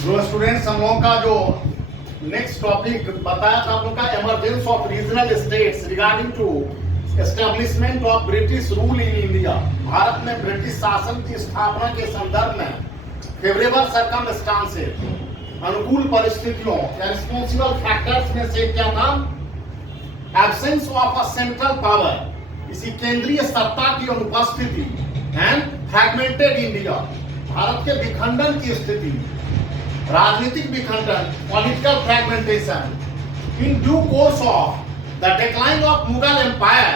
जो स्टूडेंट्स हम लोगों का जो नेक्स्ट टॉपिक बताया था, आप लोग का emergence of regional states regarding to establishment of British rule in India. Bharat में ब्रिटिश शासन की स्थापना के संदर्भ में फेवरेबल सर्कमस्टांसेस, अनुकूल परिस्थितियों या रिस्पॉन्सिबल फैक्टर्स में से क्या था? Absence of a central power, इसी केंद्रीय सत्ता की अनुपस्थिति, एंड फ्रैगमेंटेड इंडिया, भारत के विखंडन की स्थिति, राजनीतिक विखंडन, political fragmentation, in due course of the decline of Mughal empire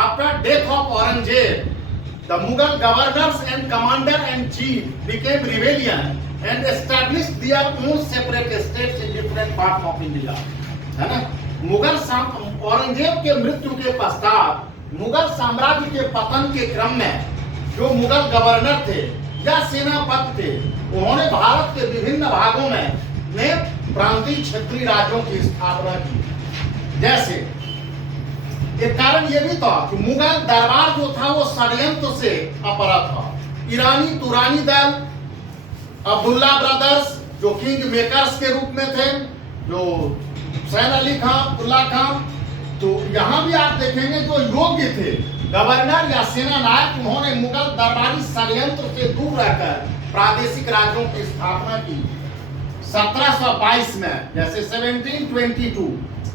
after death of Aurangzeb, the Mughal governors and commander and chief became rebellion and established their own separate states in different parts of India. है ना? मुगल औरंगजेब के मृत्यु के पश्चात मुगल साम्राज्य के पतन के क्रम में जो मुगल गवर्नर थे या सेनापति थे, उन्होंने भारत के विभिन्न भागों में प्रांतीय क्षेत्रीय राज्यों की स्थापना की। जैसे एक कारण यह भी था कि मुगल दरबार जो था वो षड्यंत्र से अपरा था। ईरानी तुरानी दल, अब्दुल्ला ब्रदर्स जो किंग मेकर्स के रूप में थे, जो हुसैन अली खां, अब्दुल्ला खां, तो यहाँ भी आप देखेंगे जो योग्य थे गवर्नर या सेना नायक, उन्होंने मुगल दरबारी षड्यंत्र से दूर रहकर प्रादेशिक राज्यों की स्थापना की। 1722 में जैसे 1722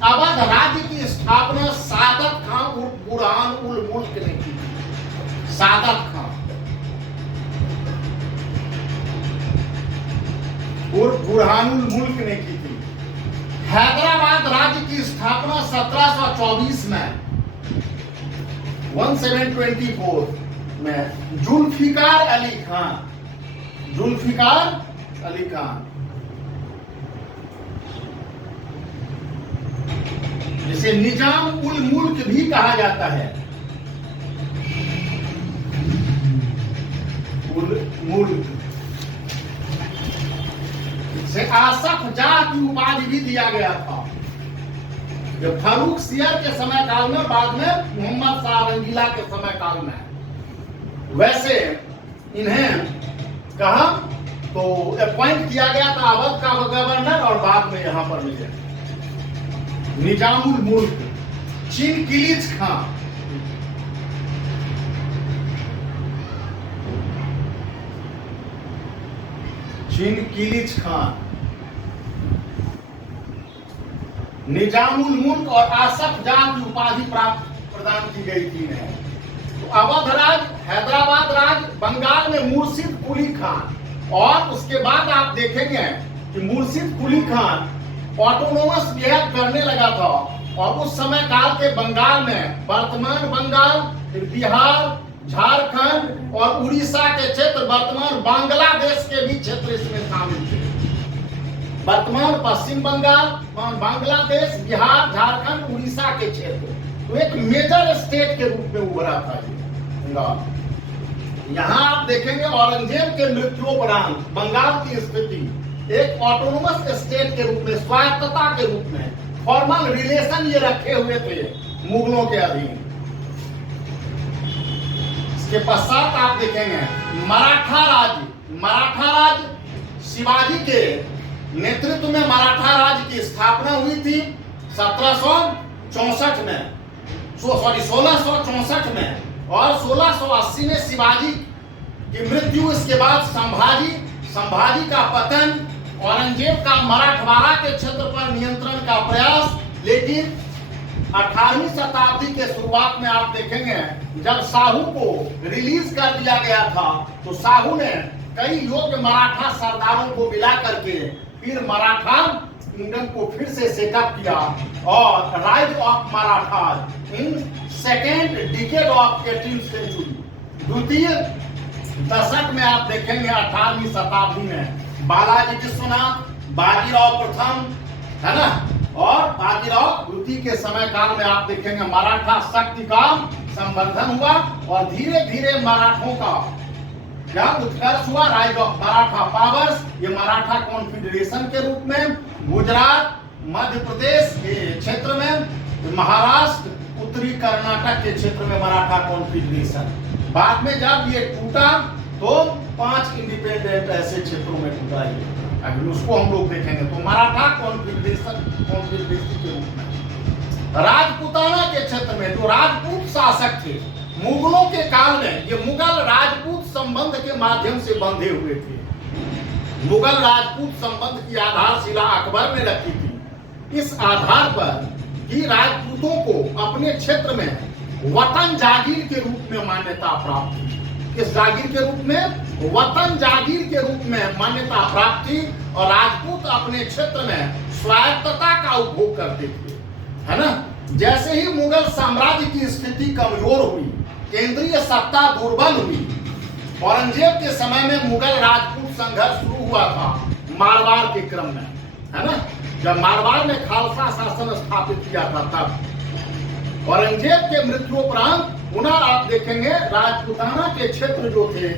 अवध राज्य की स्थापना सादत खां उर्फ बुरहान उल मुल्क ने की। सादत खां उर्फ बुरहान उल मुल्क ने की थी। हैदराबाद राज्य की स्थापना 1724 में 1724 में जुल्फिकार अली खान, जिसे निजाम उल मुल्क भी कहा जाता है, उल मुल्क से आसफ जाह की उपाधि भी दिया गया था। जब फारूक सियर के समय काल में, बाद में मोहम्मद शाह रंगीला के समय काल में, वैसे इन्हें कहा तो अपॉइंट किया गया था अवध का गवर्नर, और बाद में यहां पर मिले निजामुल मुल्क। चिनकिलिच खां, निजामुल मुल्क और आसफ जाह की उपाधि प्रदान की गई थी इन्हें। तो अवध राज, हैदराबाद राज, बंगाल में मुर्शिद कुली खान, और उसके बाद आप देखेंगे कि मुर्शिद कुली खान ऑटोनोमस बिहेव करने लगा था, और उस समय काल के बंगाल में वर्तमान बंगाल, बिहार, झारखंड और उड़ीसा के क्षेत्र, वर्तमान बांग्लादेश के भी क्षेत्र इसमें शामिल थे। वर्तमान पश्चिम बंगाल, बांग्लादेश, बिहार, झारखंड, उड़ीसा के क्षेत्र, तो एक मेजर स्टेट के रूप में उभरा था ये। यहाँ आप देखेंगे औरंगजेब के मृत्यु उपरांत बंगाल की स्थिति एक ऑटोनोमस स्टेट के रूप में, स्वायत्तता के रूप में, फॉर्मल रिलेशन ये रखे हुए थे मुगलों के अधीन। इसके पश्चात आप देखेंगे मराठा राज्य शिवाजी के नेतृत्व में मराठा राज्य की स्थापना हुई थी 1664 में, और 1680 में शिवाजी की मृत्यु। इसके बाद संभाजी का पतन, औरंगजेब का मराठवाड़ा के क्षेत्र पर नियंत्रण का प्रयास। लेकिन 18वीं शताब्दी के शुरुआत में आप देखेंगे जब साहू को रिलीज कर दिया गया था, तो साहू ने कई योग्य मराठा सरदारों को मिला करके फिर मराठा किंगडम को फिर से सेटअप किया, और rise of Maratha in second decade of 18th century, द्वितीय दशक में आप देखेंगे 18वीं शताब्दी में बालाजी विश्वनाथ, बाजीराव प्रथम, है ना, और बाजीराव द्वितीय के समय काल में आप देखेंगे मराठा शक्ति का संवर्धन हुआ, और धीरे धीरे मराठों का क्या उत्कर्ष हुआ, राइज ऑफ मराठा पावर्स। ये मराठा कॉन्फेडरेशन के रूप में गुजरात, मध्य प्रदेश के क्षेत्र में, महाराष्ट्र, उत्तरी कर्नाटक के क्षेत्र में मराठा कॉन्फेडरेशन। बाद में जब ये टूटा तो 5 इंडिपेंडेंट ऐसे क्षेत्रों में टूटा। अभी उसको हम लोग देखेंगे। तो मराठा कॉन्फेडरेसी के रूप में राजपूताना के क्षेत्र में जो राजपूत शासक थे मुगलों के काल में, ये मुगल राजपूत संबंध के माध्यम से बंधे हुए थे। मुगल राजपूत संबंध की आधारशिला अकबर ने रखी थी। इस आधार पर कि राजपूतों को अपने क्षेत्र में वतन जागीर के रूप में मान्यता प्राप्त थी। किस जागीर के रूप में? वतन जागीर के रूप में मान्यता प्राप्त थी और राजपूत अपने क्षेत्र में स्वायत्तता का उपभोग करते थे, है ना। जैसे ही मुगल साम्राज्य की स्थिति कमजोर हुई, केंद्रीय सत्ता दुर्बल हुई, औरंगजेब के समय में मुगल राजपूत संघर्ष शुरू हुआ था मारवाड़ के क्रम में, है ना। जब मारवाड़ में खालसा शासन स्थापित किया था तब औरंगजेब के मृत्युपरांत पुनः आप देखेंगे राजपूताना के क्षेत्र जो थे,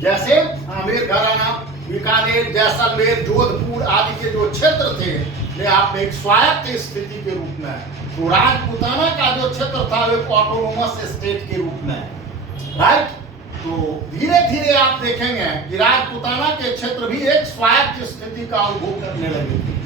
जैसे आमेर घराना, बीकानेर, जैसलमेर, जोधपुर आदि के जो क्षेत्र थे वे आप एक स्वायत्त स्थिति के रूप में, तो राजपूताना का जो क्षेत्र था वे ऑटोनोमस स्टेट के रूप में, राइट। तो धीरे धीरे आप देखेंगे कि राजपूताना के क्षेत्र भी एक स्वायत्त स्थिति का अनुभव करने लगे थे।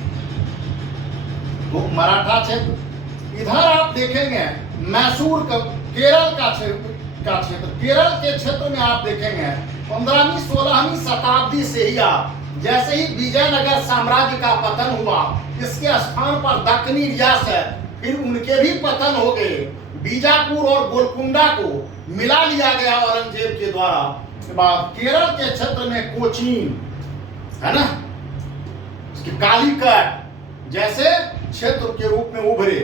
तो मराठा क्षेत्र, इधर आप देखेंगे मैसूर का, केरल का क्षेत्र, केरल के क्षेत्र में आप देखेंगे 15वीं 16वीं शताब्दी से ही आप, जैसे ही विजयनगर साम्राज्य का पतन हुआ, इसके स्थान पर दक्कनी रियासत, फिर उनके भी पतन हो गए। बीजापुर और गोलकुंडा को मिला लिया गया औरंगजेब के द्वारा। उसके बाद केरल के क्षेत्र में कोचीन, है ना, कालीकट जैसे क्षेत्र के रूप में उभरे।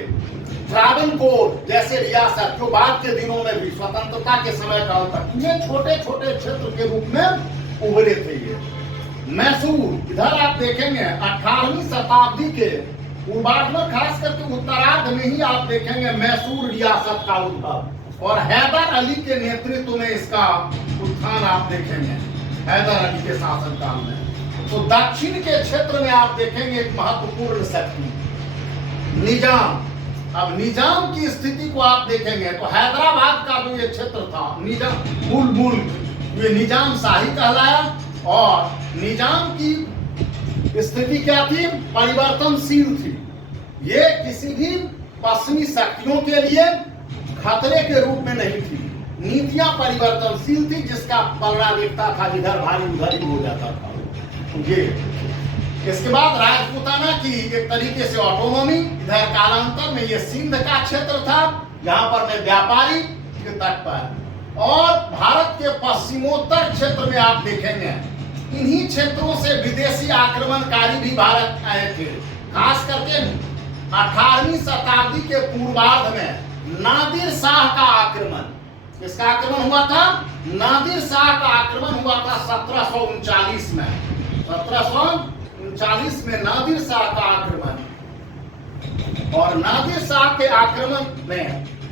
त्रावणकोर जैसे रियासत जो बाद के दिनों में भी स्वतंत्रता के समय काल तक ये छोटे छोटे क्षेत्र के रूप में उभरे थे। ये मैसूर, इधर आप देखेंगे 18वीं शताब्दी के पूर्वार्ध में, खास करके उत्तरार्ध में ही आप देखेंगे मैसूर रियासत का उद्भव और हैदर अली के नेतृत्व में इसका उत्थान आप देखेंगे हैदर अली के शासनकाल में। तो दक्षिण के क्षेत्र में आप देखेंगे एक महत्वपूर्ण शक्ति निजाम। अब निजाम की स्थिति को आप देखेंगे तो हैदराबाद का जो ये क्षेत्र था, निजाम मुल्क, ये निजाम शाही कहलाया और निजाम की स्थिति क्या थी? परिवर्तनशील थी। ये किसी भी पश्चिमी शक्तियों के लिए खतरे के रूप में नहीं थी। नीतियां परिवर्तनशील थी, जिसका परिणाम दिखता था जिधर भारी उधर ही हो जाता था। ये इसके बाद राजपूताना की एक तरीके से ऑटोनॉमी, इधर कालांतर में ये सिंध का क्षेत्र था जहां पर मैं व्यापारी के तट पर, और भारत के पश्चिमोत्तर क्षेत्र में आप देखेंगे इन्हीं क्षेत्रों से विदेशी आक्रमणकारी भी भारत आए थे। खास करके 18वीं शताब्दी के पूर्वार्ध में नादिर शाह का आक्रमण, किसका आक्रमण हुआ था? नादिर शाह का आक्रमण हुआ था 1739 में। 1739 में नादिर शाह का आक्रमण, और नादिर शाह के आक्रमण ने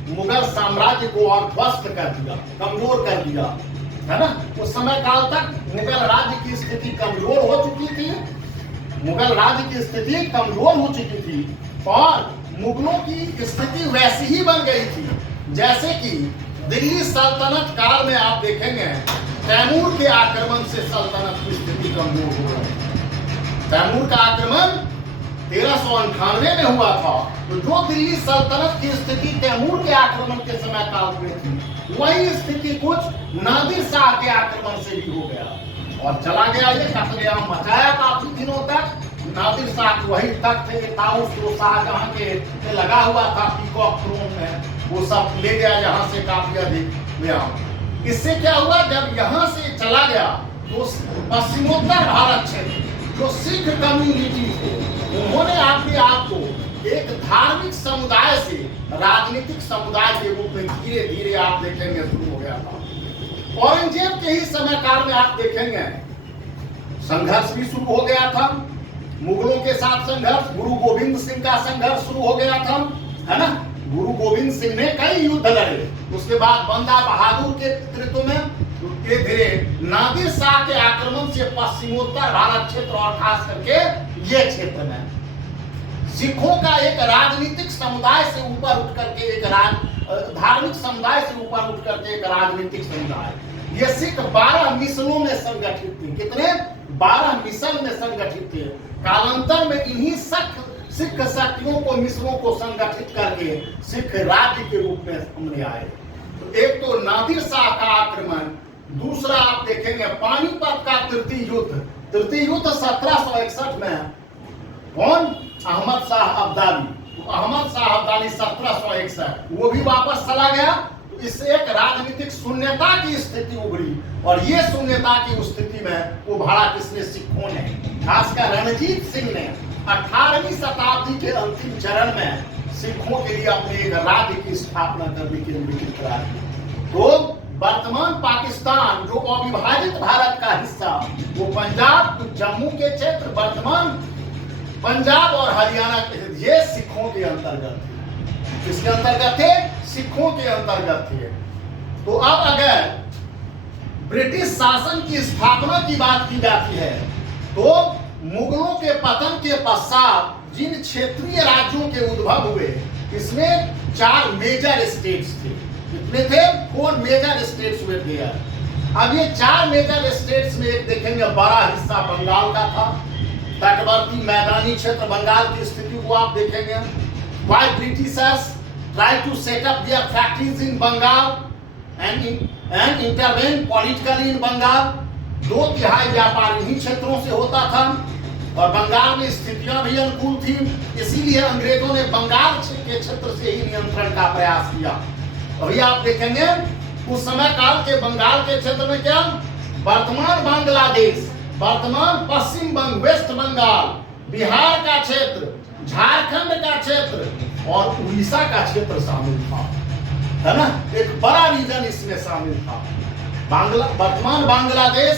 मुगल साम्राज्य को और ध्वस्त कर दिया, कमजोर कर दिया, है ना। उस समय काल तक मुगल राज्य की स्थिति कमजोर हो चुकी थी, मुगल राज्य की स्थिति कमजोर हो चुकी थी और मुगलों की स्थिति वैसी ही बन गई थी जैसे कि दिल्ली सल्तनत काल में आप देखेंगे तैमूर के आक्रमण से सल्तनत की स्थिति कमजोर हो गई। तैमूर का आक्रमण 1398 में हुआ था, तो जो दिल्ली सल्तनत की स्थिति तैमूर के आक्रमण के समय काल में थी, वही स्थिति कुछ नादिर शाह के आक्रमण से भी हो गया और चला गया। ये कत्लेआम मचाया काफी दिनों तक। नादिर शाह वही तख्त जो शाहजहां के लगा हुआ था पीकॉक थ्रोन में, वो सब ले गया यहाँ से काफी अधिक व्यायाम। इससे क्या हुआ, जब यहाँ से चला गया तो पश्चिमोत्तर भारत क्षेत्र जो सिख कम्युनिटी थे, उन्होंने अपने आप को एक धार्मिक समुदाय से राजनीतिक समुदाय के रूप में धीरे धीरे आप देखेंगे शुरू हो गया था। औरंगजेब के ही समय काल में आप देखेंगे संघर्ष भी शुरू हो गया था, मुगलों के साथ संघर्ष, गुरु गोविंद सिंह का संघर्ष शुरू हो गया था, है ना। गुरु गोविंद सिंह ने कई युद्ध लड़े, उसके बाद बंदा बहादुर के नेतृत्व में धीरे धीरे नादिर शाह के आक्रमण से पश्चिमोत्तर भारत क्षेत्र और खास करके ये क्षेत्र में सिखों का एक राजनीतिक समुदाय से ऊपर उठ करके एक धार्मिक समुदाय से ऊपर उठ करके एक राजनीतिक समुदाय, ये सिख 12 मिसलों में संगठित थे। कितने? 12 मिशन में संगठित थे। कालांतर में इन्हीं सिख शक्तियों को, मिशनों को संगठित करके सिख राज्य के रूप में हमने आए। तो एक तो नादिर शाह का आक्रमण, दूसरा आप देखेंगे पानीपत का तृतीय युद्ध। तृतीय युद्ध 1761 में कौन? अहमद शाह अब्दाली। तो अहमद शाह अब्दाली 1761 वो भी वापस चला गया। तो इससे एक राजनीतिक शून्यता की स्थिति उभरी, और ये शून्यता की स्थिति में उभारा किसने? सिखों ने। खासकर रणजीत सिंह ने 18वीं शताब्दी के अंतिम चरण में सिखों के लिए अपने एक राज्य की स्थापना करने के लिए विकसित करा दी। तो वर्तमान पाकिस्तान जो अविभाजित भारत का हिस्सा, वो पंजाब, जम्मू के क्षेत्र, वर्तमान पंजाब और हरियाणा के, ये सिखों के अंतर्गत थे। किसके अंतर्गत थे? सिखों के अंतर्गत थे। तो अब अगर ब्रिटिश शासन की स्थापना की बात की जाती है, तो मुगलों के पतन के पश्चात जिन क्षेत्रीय राज्यों के उद्भव हुए, इसमें 4 मेजर स्टेट्स थे। कितने थे? 4 मेजर स्टेट्स हुए थे। अब ये 4 मेजर स्टेट्स में एक देखेंगे बड़ा हिस्सा बंगाल का था। तटवर्ती मैदानी क्षेत्र बंगाल की स्थिति को आप देखेंगे। Why Britishers try to set up their factories in Bengal and intervene politically in Bengal? 2/3 व्यापार इन्हीं क्षेत्रों से होता था, और बंगाल में स्थितियां भी अनुकूल थी। इसीलिए अंग्रेजों ने बंगाल के क्षेत्र से ही नियंत्रण का प्रयास किया। अभी आप देखेंगे उस समय काल के बंगाल के क्षेत्र में क्या? वर्तमान बांग्लादेश, वर्तमान पश्चिम बंग, वेस्ट बंगाल, बिहार का क्षेत्र, झारखंड का क्षेत्र और उड़ीसा का क्षेत्र शामिल था, है ना? एक बड़ा रीजन इसमें शामिल था। वर्तमान बांग्लादेश,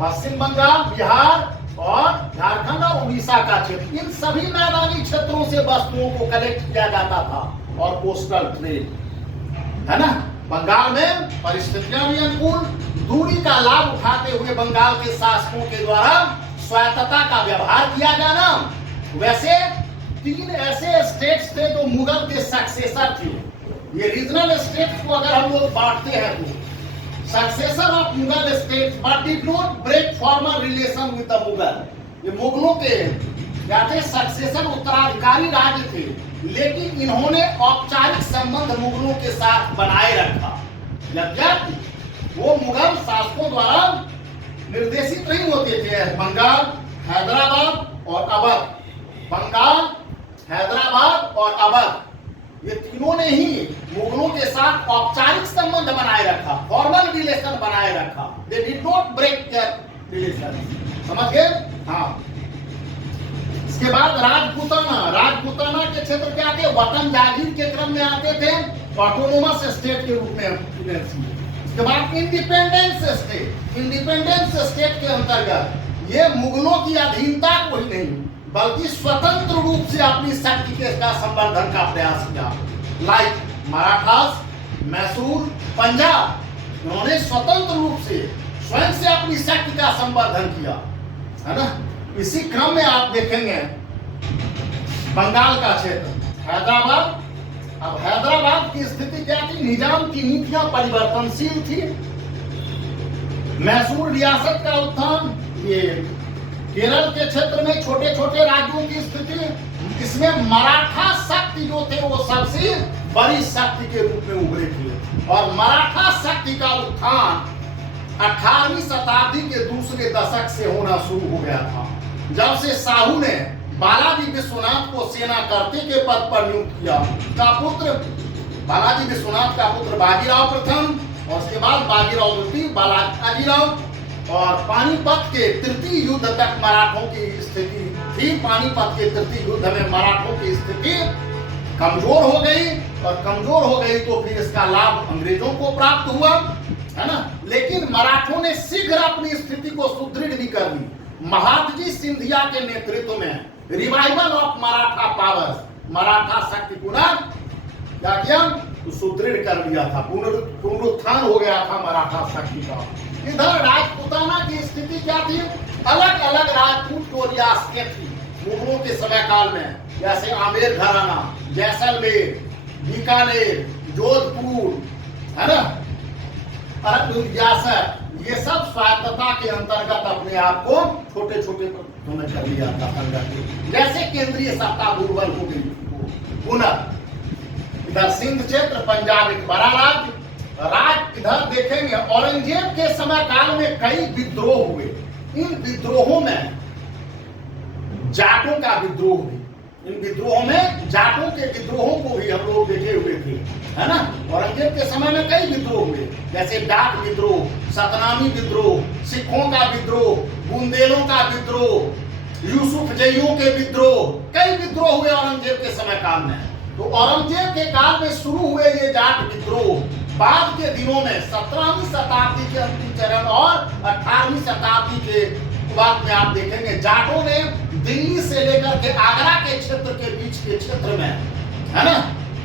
पश्चिम बंगाल, बिहार और झारखंड और उड़ीसा का क्षेत्र, इन सभी मैदानी क्षेत्रों से वस्तुओं को कलेक्ट किया जाता था, और पोस्टल ट्रेड, है ना? बंगाल में परिस्थितियां भी अनुकूल, दूरी का लाभ उठाते हुए बंगाल के शासकों के द्वारा स्वायत्तता का व्यवहार किया जाना। वैसे 3 ऐसे स्टेट्स थे जो मुगल के सक्सेसर थे। ये रीजनल स्टेट्स को अगर हम लोग बांटते हैं तो successor of Mughal states but did not break formal relation with the Mughal. ये मुगलों के क्या थे? सक्सेसर, उत्तराधिकारी राज्य थे, लेकिन इन्होंने औपचारिक संबंध मुगलों के साथ बनाए रखा। यद्यपि वो मुगल शासकों द्वारा निर्देशित नहीं होते थे। बंगाल, हैदराबाद और अवध, बंगाल, हैदराबाद और अवध, ये तीनों ने ही मुगलों के साथ औपचारिक संबंध बनाए रखा, फॉर्मल रिलेशन बनाए रखा। They did not break their relation. समझ गए? हाँ। इसके बाद राजपूताना, राजपूताना के क्षेत्र क्या थे? वतन जागीर के क्रम में आते थे, ऑटोनोमस स्टेट के रूप में। इसके बाद इंडिपेंडेंस स्टेट, इंडिपेंडेंस स्टेट के अंतर्गत ये मुगलों की अधीनता को ही नहीं बल्कि स्वतंत्र रूप से अपनी शक्ति के का संवर्धन का प्रयास किया। लाइक मराठास, मैसूर, पंजाब, उन्होंने स्वतंत्र रूप से स्वयं से अपनी शक्ति का संवर्धन किया, है ना? इसी क्रम में आप देखेंगे बंगाल का क्षेत्र, हैदराबाद। अब हैदराबाद की स्थिति क्या थी? निजाम की नीतियां परिवर्तनशील थी। मैसूर रियासत का उत्थान, ये केरल के क्षेत्र में छोटे छोटे राज्यों की स्थिति, इसमें मराठा शक्ति जो थे वो सबसे बड़ी शक्ति के रूप में उभरे थे। और मराठा शक्ति का उत्थान 18वीं शताब्दी के दूसरे दशक से होना शुरू हो गया था, जब से साहू ने बालाजी विश्वनाथ को सेनाकर्ता के पद पर नियुक्त किया। का पुत्र बालाजी विश्वनाथ का पुत्र बाजीराव प्रथम, और उसके बाद बाजीराव द्वितीय, बालाजीराव। और पानीपत के तृतीय युद्ध तक मराठों की स्थिति थी। पानीपत के तृतीय युद्ध में मराठों की स्थिति कमजोर हो गई, और कमजोर हो गई तो फिर इसका लाभ अंग्रेजों को प्राप्त हुआ, है ना? लेकिन मराठों ने शीघ्र अपनी स्थिति को सुदृढ़ भी कर ली। महादजी सिंधिया के नेतृत्व में revival of Maratha powers, Maratha शक्ति पुनः क्या किया? तो सुदृढ़ कर दिया था, पुनरुत्थान हो गया था मराठा शक्ति का। इधर राजपूताना की स्थिति क्या थी? अलग अलग राजपूत जो रियासतें थी मुगलों के समय काल में, जैसे आमेर घराना, जैसलमेर, बीकानेर, जोधपुर, है ना, अरब रियासत, ये सब स्वायत्तता के अंतर्गत अपने आप को छोटे छोटे प्रांतों में कर लिया था संगठित, जैसे केंद्रीय सत्ता दुर्बल हो गई पुनः। इधर सिंध क्षेत्र, पंजाब एक बड़ा राज्य इधर देखेंगे। औरंगजेब के समय काल में कई विद्रोह हुए। इन विद्रोहों में जाटों का विद्रोह भी, इन विद्रोहों में जाटों के विद्रोहों को भी हम लोग देखे हुए थे, है ना। औरंगजेब के समय में कई विद्रोह हुए, जैसे डाक विद्रोह, सतनामी विद्रोह, सिखों का विद्रोह, बुंदेलों का विद्रोह, यूसुफ जइयों के विद्रोह, कई विद्रोह हुए औरंगजेब के समय काल में। तो औरंगजेब के काल में शुरू हुए ये जाट विद्रोह बाद के दिनों में 17वीं शताब्दी के अंतिम चरण और 18वीं शताब्दी के बाद में आप देखेंगे जाटों ने दिल्ली से लेकर के आगरा के क्षेत्र के बीच के क्षेत्र में, है ना,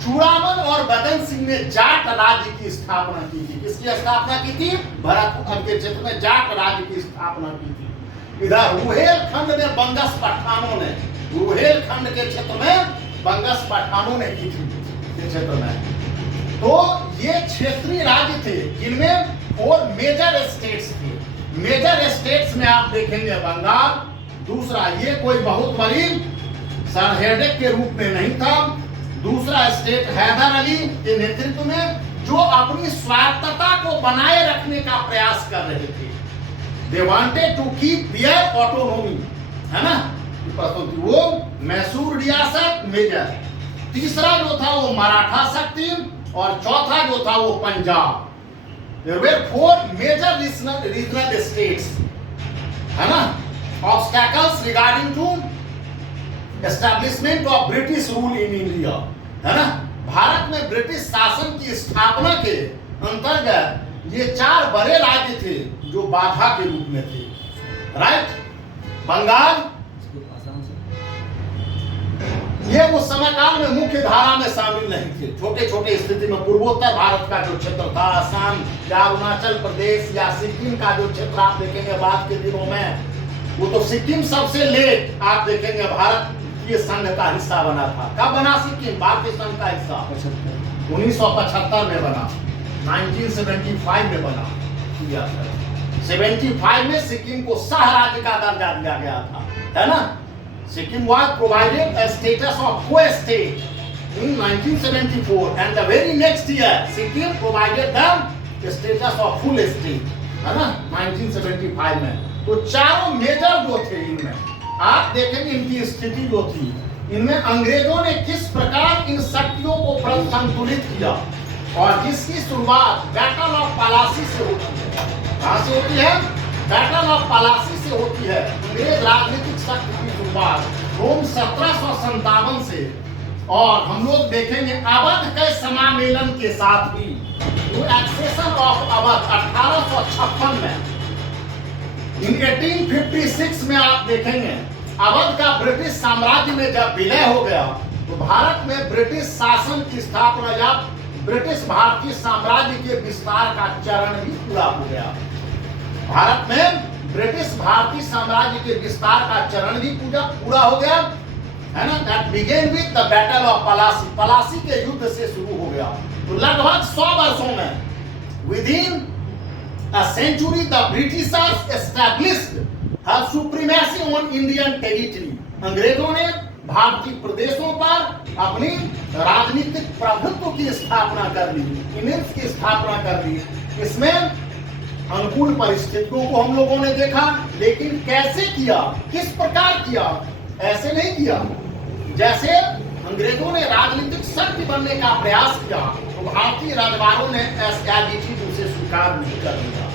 चूड़ामन और बदन सिंह ने जाट राज्य की स्थापना की थी। किसकी स्थापना की थी? भरतपुर के क्षेत्र में जाट राज्य की स्थापना की थी। इधर रुहेलखंड में बंगस पठानों ने, रुहेलखंड के क्षेत्र में बंगस पठानों ने की थी के क्षेत्र में। तो ये क्षेत्रीय राज्य थे जिनमें 4 मेजर स्टेट्स थे। मेजर स्टेट्स में आप देखेंगे बंगाल, दूसरा ये कोई बहुत बड़ी सरहेडक के रूप में नहीं था। दूसरा स्टेट हैदर अली के नेतृत्व में, जो अपनी स्वायत्तता को बनाए रखने का प्रयास कर रहे थे। They wanted to keep their autonomy, है ना, वो मैसूर रियासत मेजर। तीसरा जो था वो मराठा शक्ति, और चौथा जो था वो Punjab. There were 4 major regional states, है ना। Obstacles regarding to establishment of British rule in India, है ना। भारत में ब्रिटिश शासन की स्थापना के अंतर्गत ये 4 बड़े राज्य थे जो बाधा के रूप में थे, राइट। बंगाल ये उस समय काल में मुख्य धारा में शामिल नहीं थे। छोटे छोटे स्थिति में पूर्वोत्तर भारत का जो क्षेत्र था, असम या अरुणाचल प्रदेश या सिक्किम का जो क्षेत्र आप देखेंगे बाद के दिनों में, वो तो सिक्किम सबसे लेट आप देखेंगे भारतीय संघ का हिस्सा बना था। कब बना सिक्किम भारतीय संघ का हिस्सा? 1975 में बना, 1975 में बना। 75 में सिक्किम को सह राज्य का दर्जा दिया गया था, है ना। Sikkim was provided a status of co-state in 1974, and the very next year Sikkim provided the status of full state, है ना, 1975 में। तो चारों मेजर जो थे इनमें आप देखेंगे इनकी स्थिति जो थी, इनमें अंग्रेजों ने किस प्रकार इन शक्तियों को संतुलित किया, और जिसकी शुरुआत बैटल ऑफ पलासी से होती है। कहाँ से होती है? बैटल ऑफ पलासी से होती है। अंग्रेज राजनीतिक शक्ति की शुरुआत रोम 1757 से, और हम लोग देखेंगे अवध के समामेलन के साथ ही एक्सेशन ऑफ अवध 1856 में। इन 1856 में आप देखेंगे अवध का ब्रिटिश साम्राज्य में जब विलय हो गया, तो भारत में ब्रिटिश शासन की स्थापना, जब ब्रिटिश भारतीय साम्राज्य के विस्तार का चरण भी पूरा हो गया। भारत में ब्रिटिश भारतीय साम्राज्य के विस्तार का चरण भी पूरा हो गया, है ना। That began with the battle of Plassey. Plassey के युद्ध से शुरू हो गया। तो लगभग 100 वर्षों में, within a century, the Britishers established her supremacy on Indian territory. अंग्रेजों ने भारतीय प्रदेशों पर अपनी राजनीतिक प्रभुत्व की स्थापना कर ली, इमेज की स्थापना कर ली। इसमें अनुकूल परिस्थितियों को हम लोगों ने देखा, लेकिन कैसे किया, किस प्रकार किया? ऐसे नहीं किया जैसे अंग्रेजों ने राजनीतिक शक्ति बनने का प्रयास किया, तो भारतीय राजवाड़ों ने उसे स्वीकार नहीं कर दिया।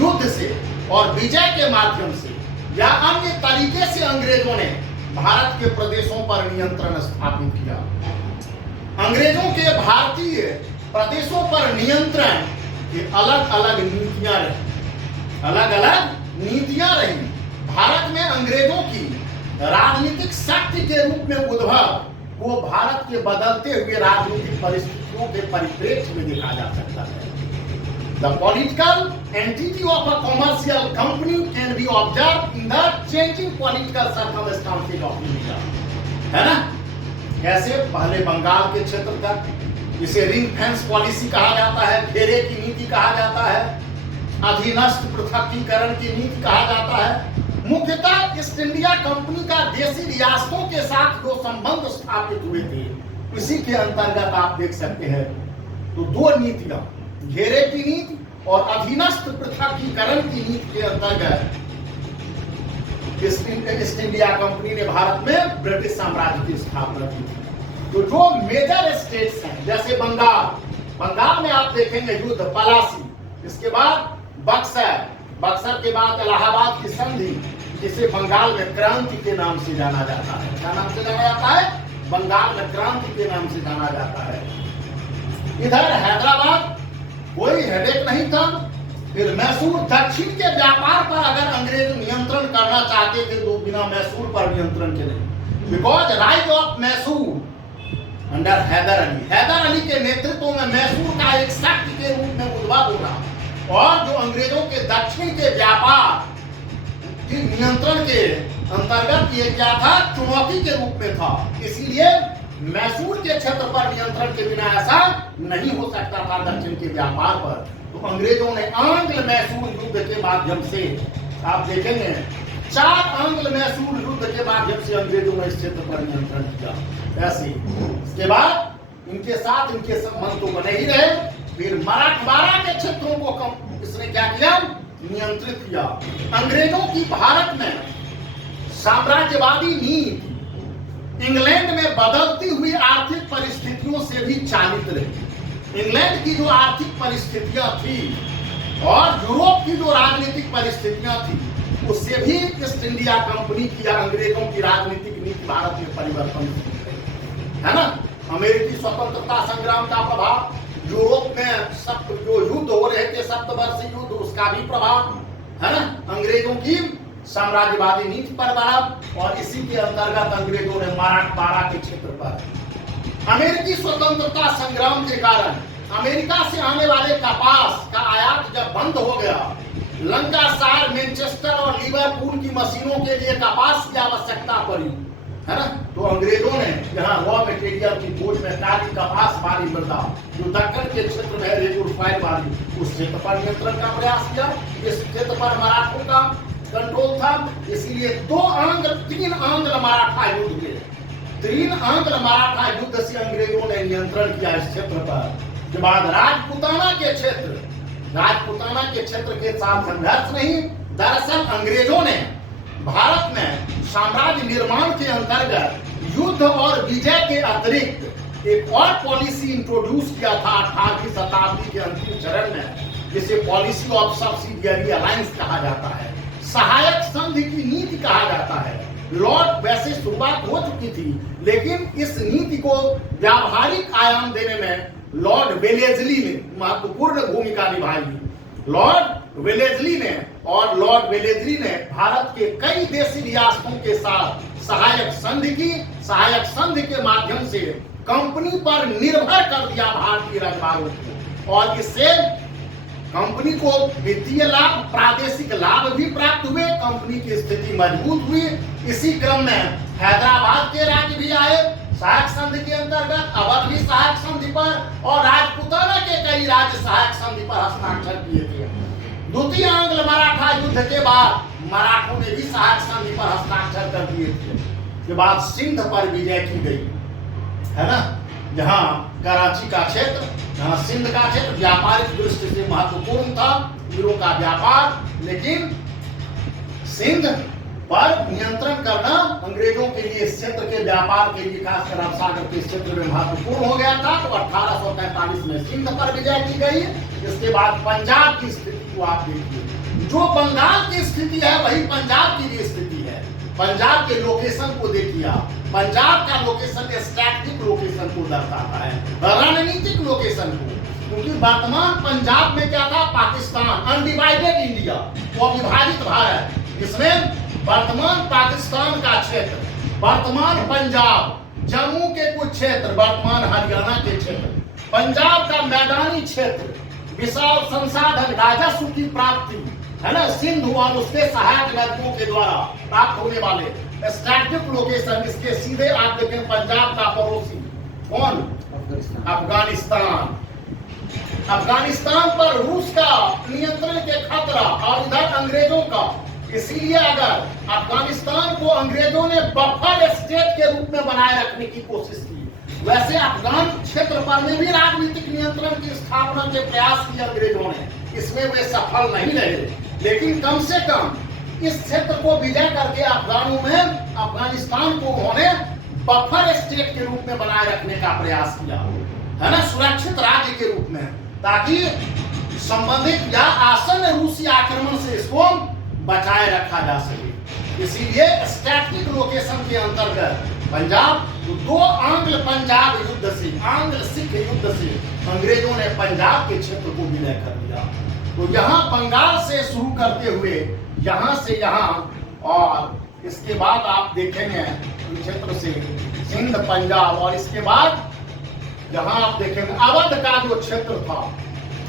युद्ध से और विजय के माध्यम से या अन्य तरीके से अंग्रेजों ने भारत के प्रदेशों पर नियंत्रण स्थापित किया। अंग्रेजों के भारतीय प्रदेशों पर नियंत्रण की अलग अलग नीतियां रही, अलग अलग नीतियां रही। भारत में अंग्रेजों की राजनीतिक शक्ति के रूप में उद्भव वो भारत के बदलते हुए राजनीतिक परिस्थितियों के परिप्रेक्ष्य में देखा जा सकता है। The political entity of a commercial company can be observed in the changing political circumstances of India, है ना। कैसे पहले बंगाल के क्षेत्र तक, इसे रिंग फेंस पॉलिसी कहा जाता है, घेरे की नीति कहा जाता है, अधीनस्थ पृथकीकरण की नीति कहा जाता है। मुख्यतः ईस्ट इंडिया कंपनी का देशी रियासतों के साथ जो संबंध स्थापित हुए थे, इसी के अंतर्गत आप देख सकते हैं तो दो नीतियां, घेरे की नीति और अधीनस्थ पृथकीकरण की नीति के अंतर्गत ईस्ट इंडिया कंपनी ने भारत में ब्रिटिश साम्राज्य की स्थापना की थी। तो जो मेजर स्टेट्स हैं जैसे बंगाल में आप देखेंगे युद्ध पलासी, इसके बाद बक्सर के बाद इलाहाबाद की संधि, जिसे बंगाल में क्रांति के नाम से जाना जाता है। क्या नाम से जाना जाता है? बंगाल में क्रांति के नाम से जाना जाता है। इधर हैदराबाद कोई हेडेक नहीं था। फिर मैसूर, दक्षिण के व्यापार पर अगर अंग्रेज नियंत्रण करना चाहते थे तो बिना मैसूर पर नियंत्रण के नहीं, because rise of Mysore under Hyder Ali के नेतृत्व में मैसूर का एक शक्ति के रूप में उद्भव हो रहा, और जो अंग्रेजों के दक्षिण के व्यापार के नियंत्रण के अंतर्गत ये क्या था, चुनौती के रूप में था। इसलिए मैसूर के क्षेत्र पर नियंत्रण के बिना ऐसा नहीं हो सकता था दक्षिण के व्यापार पर। तो अंग्रेजों ने आंग्ल मैसूर युद्ध के माध्यम से, आप देखेंगे 4 आंग्ल मैसूर युद्ध के माध्यम से अंग्रेजों ने इस क्षेत्र पर नियंत्रण किया। ऐसे इसके बाद इनके साथ इनके संबंध तो बने ही रहे। फिर मराठवाड़ा के क्षेत्रों को इसने क्या किया, नियंत्रित किया। अंग्रेजों की भारत में साम्राज्यवादी नीति इंग्लैंड में बदलती हुई आर्थिक परिस्थितियों से भी चालित रही। इंग्लैंड की जो आर्थिक परिस्थितियां थी और यूरोप की जो राजनीतिक परिस्थितियां थी, उससे भी ईस्ट इंडिया कंपनी की या अंग्रेजों की राजनीतिक नीति भारत में परिवर्तन है ना। अमेरिकी स्वतंत्रता संग्राम का प्रभाव, यूरोप में सब जो युद्ध हो रहे थे, सप्तवर्षीय युद्ध, उसका भी प्रभाव है ना, अंग्रेजों की साम्राज्यवादी नीति पर पड़ा। और इसी के अंतर्गत अंग्रेजों ने मराठवाड़ा के क्षेत्र पर अमेरिकी स्वतंत्रता संग्राम के कारण अमेरिका से आने वाले कपास का आयात जब बंद हो गया, लंकासार, मैनचेस्टर और लिवरपूल की मशीनों के लिए कपास की आवश्यकता पड़ी, है ना। तो अंग्रेजों ने यहाँ रॉ मटेरियल की खोज में काली कपास वाली मृदा जो दक्कन के क्षेत्र में रेगुलफाइड वाली, उस क्षेत्र पर नियंत्रण का प्रयास किया। इस क्षेत्र पर मराठों का कंट्रोल था। इसीलिए 3 आंग्ल मराठा युद्ध के 3 आंग्ल मराठा युद्ध से अंग्रेजों ने नियंत्रण किया इस क्षेत्र पर। के बाद राजपूताना के क्षेत्र के साथ संघर्ष नहीं, दरअसल अंग्रेजों ने भारत में साम्राज्य निर्माण के अंतर्गत युद्ध और विजय के अतिरिक्त एक और पॉलिसी इंट्रोड्यूस किया था 18वीं शताब्दी के अंतिम चरण में, जिसे पॉलिसी ऑफ सब्सिडियरी अलायंस कहा जाता है, सहायक संधि की नीति कहा जाता है। लॉर्ड, वैसे शुरुआत हो चुकी थी, लेकिन इस नीति को व्यावहारिक आयाम देने में लॉर्ड वेलेस्ली ने महत्वपूर्ण भूमिका निभाई। लॉर्ड वेलेस्ली ने भारत के कई देशी रियासतों के साथ सहायक संधि के माध्यम से कंपनी पर निर्भर कर दिया भारतीय रजवाड़ों को, और इससे कंपनी को वित्तीय लाभ, प्रादेशिक लाभ भी प्राप्त हुए, कंपनी की स्थिति मजबूत हुई। इसी क्रम में हैदराबाद के राज्य भी आए सहायक संधि के अंतर्गत, अवध भी सहायक संधि पर, और राजपूताना के कई राज्य सहायक संधि पर हस्ताक्षर किए थे। द्वितीय आंग्ल मराठा युद्ध के बाद मराठों ने भी सहायक संधि पर हस्ताक्षर कर दिए थे। के बाद सिंध पर विजय की गई, है ना, जहां कराची का क्षेत्र, जहां सिंध का क्षेत्र व्यापारिक दृष्टि से महत्वपूर्ण था, हीरो का व्यापार, लेकिन सिंध पर नियंत्रण करना अंग्रेजों के लिए इस क्षेत्र के व्यापार के लिए, खासकर अरब सागर के क्षेत्र में महत्वपूर्ण हो गया था। तो 1843 में सिंध पर विजय की गई। इसके बाद पंजाब की स्थिति को आप देखिए, जो बंगाल की स्थिति है वही पंजाब की भी स्थिति है। पंजाब के लोकेशन को देखिए आप, पंजाब का लोकेशन स्ट्रैटेजिक लोकेशन को दर्शाता है, रणनीतिक लोकेशन को, क्योंकि वर्तमान पंजाब में क्या था, पाकिस्तान, अनडिवाइडेड इंडिया, वो विभाजित भारत, इसमें वर्तमान पाकिस्तान का क्षेत्र, वर्तमान पंजाब, जम्मू के कुछ क्षेत्र, वर्तमान हरियाणा के क्षेत्र, पंजाब का मैदानी क्षेत्र, विशाल संसाधन, राजस्व की प्राप्ति, है ना, सिंधु और उसके सहायक नदियों के द्वारा प्राप्त होने वाले स्ट्रैटेजिक लोकेशन। इसके सीधे आप देखें पंजाब का पड़ोसी कौन, अफगानिस्तान, अफगानिस्तान पर रूस का नियंत्रण के खतरा और इधर अंग्रेजों का। इसीलिए अगर अफगानिस्तान को अंग्रेजों ने बफर स्टेट के रूप में बनाए रखने की कोशिश की, वैसे अफगान क्षेत्र पर में भी राजनीतिक नियंत्रण की स्थापना के प्रयास किए अंग्रेजों ने, इसमें वे सफल नहीं रहे। लेकिन कम से कम इस क्षेत्र को विजय करके अफगानों में अफगानिस्तान को उन्होंने बफर स्टेट के रूप में बनाए रखने का प्रयास किया, है ना, सुरक्षित राज्य के रूप में, ताकि संबंधित या आसन्न रूसी आक्रमण से इसको बचाए रखा जा सके। इसीलिए स्टैटिक लोकेशन के अंतर्गत पंजाब, दो आंग्ल पंजाब युद्ध से, आंग्ल सिख युद्ध से अंग्रेजों ने पंजाब के क्षेत्र को विलय कर दिया। तो यहाँ बंगाल से शुरू करते हुए यहाँ से यहाँ, और इसके बाद आप देखेंगे क्षेत्र से सिंध, पंजाब, और इसके बाद यहाँ आप देखेंगे अवध का जो क्षेत्र था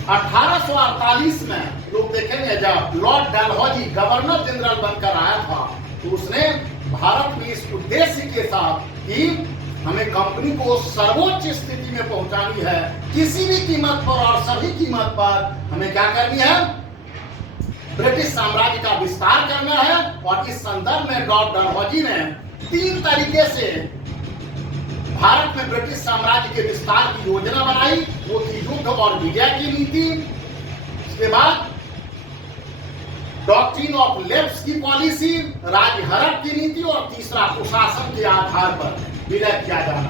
1848 में लोग देखेंगे जब लॉर्ड डलहौजी गवर्नर जनरल बनकर आया था, तो उसने भारत में इस उद्देश्य के साथ कि हमें कंपनी को सर्वोच्च स्थिति में पहुंचानी है, किसी भी कीमत पर और सभी कीमत पर हमें क्या करनी है, ब्रिटिश साम्राज्य का विस्तार करना है। और इस संदर्भ में लॉर्ड डलहौजी ने 3 तरीके से भारत में ब्रिटिश साम्राज्य के विस्तार की योजना बनाई। वो थी युद्ध और विजय की नीति, उसके बाद डॉक्ट्रिन ऑफ लेफ्ट की पॉलिसी, राजहरप की नीति, और तीसरा कुशासन के आधार पर विलय किया जाना।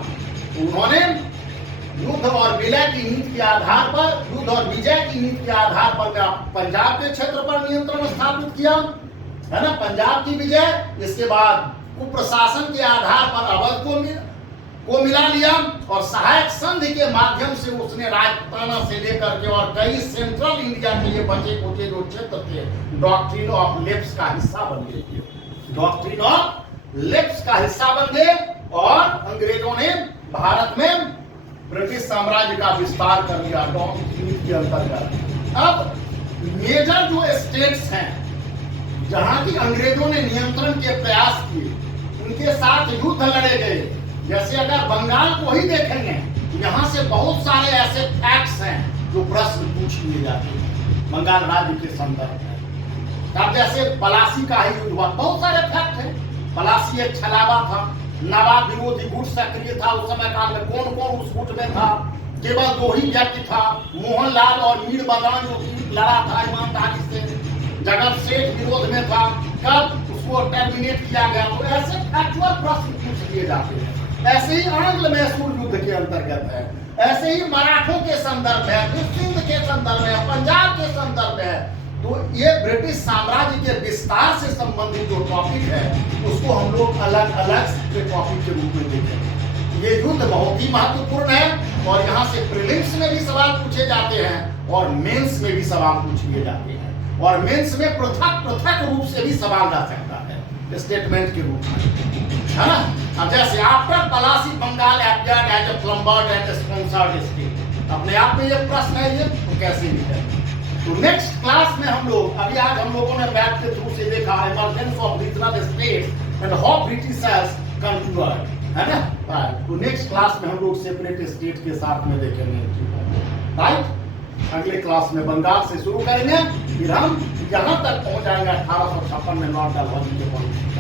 उन्होंने युद्ध और विलय की नीति के आधार पर, युद्ध और विजय की नीति के आधार पर पंजाब के क्षेत्र पर नियंत्रण स्थापित किया, है ना, पंजाब की विजय। इसके बाद कुप्रशासन के आधार पर अवध को मिला लिया, और सहायक संधि के माध्यम से उसने राजपुताना से लेकर के और कई सेंट्रल इंडिया के लिए बचे कुचे जो क्षेत्र थे डॉक्ट्रिन ऑफ लेफ्ट का हिस्सा बन गए, डॉक्ट्रिन ऑफ लेफ्ट का हिस्सा बन गए, और अंग्रेजों ने भारत में ब्रिटिश साम्राज्य का विस्तार कर लिया डॉक्ट्रिन के अंतर्गत। अब मेजर जो स्टेट्स हैं जहां की अंग्रेजों ने नियंत्रण के प्रयास किए, उनके साथ युद्ध लड़े गए। जैसे अगर बंगाल को ही देखेंगे, यहाँ से बहुत सारे ऐसे फैक्ट्स हैं जो प्रश्न पूछ लिए जाते हैं बंगाल राज्य के संदर्भ में। अब जैसे पलासी का ही युद्ध हुआ, बहुत सारे फैक्ट हैं। पलासी एक छलावा था, नवाब विरोधी गुट सक्रिय था उस समय काल में। कौन कौन उस गुट में था? केवल 2 ही व्यक्ति था, मोहनलाल और मीर बदान, जो लड़ा था ईमानदारी से। जगत सेठ विरोध में था, कब उसको टर्मिनेट किया गया। तो ऐसे फैक्चुअल प्रश्न पूछ लिए जाते हैं। ऐसे ही आंग्ल मैसूर युद्ध के अंतर्गत है, ऐसे ही मराठों के संदर्भ है, सिंध के संदर्भ है, पंजाब के संदर्भ है। तो ये ब्रिटिश साम्राज्य के विस्तार से संबंधित जो टॉपिक है उसको हम लोग अलग अलग टॉपिक के रूप में देखेंगे। ये युद्ध बहुत ही महत्वपूर्ण है, और यहाँ से प्रीलिम्स में भी सवाल पूछे जाते हैं और मेंस में भी सवाल पूछ लिए जाते हैं, और मेंस में पृथक पृथक रूप से भी सवाल आ सकता है स्टेटमेंट के रूप में, है ना। अब जैसे after Plassey Bengal appeared as a plundered and sponsored state, अपने आप में ये प्रश्न है, ये तो कैसे भी है। तो नेक्स्ट क्लास में हम लोग, अभी आज हम लोगों ने मैप के थ्रू से देखा emergence of regional states and how British has come to earth, है ना। तो नेक्स्ट क्लास में हम लोग सेपरेट स्टेट के साथ में देखेंगे, राइट। अगले क्लास में बंगाल से शुरू करेंगे, फिर हम यहाँ तक पहुँच जाएंगे 1856 में लॉर्ड डलहौजी के पॉइंट।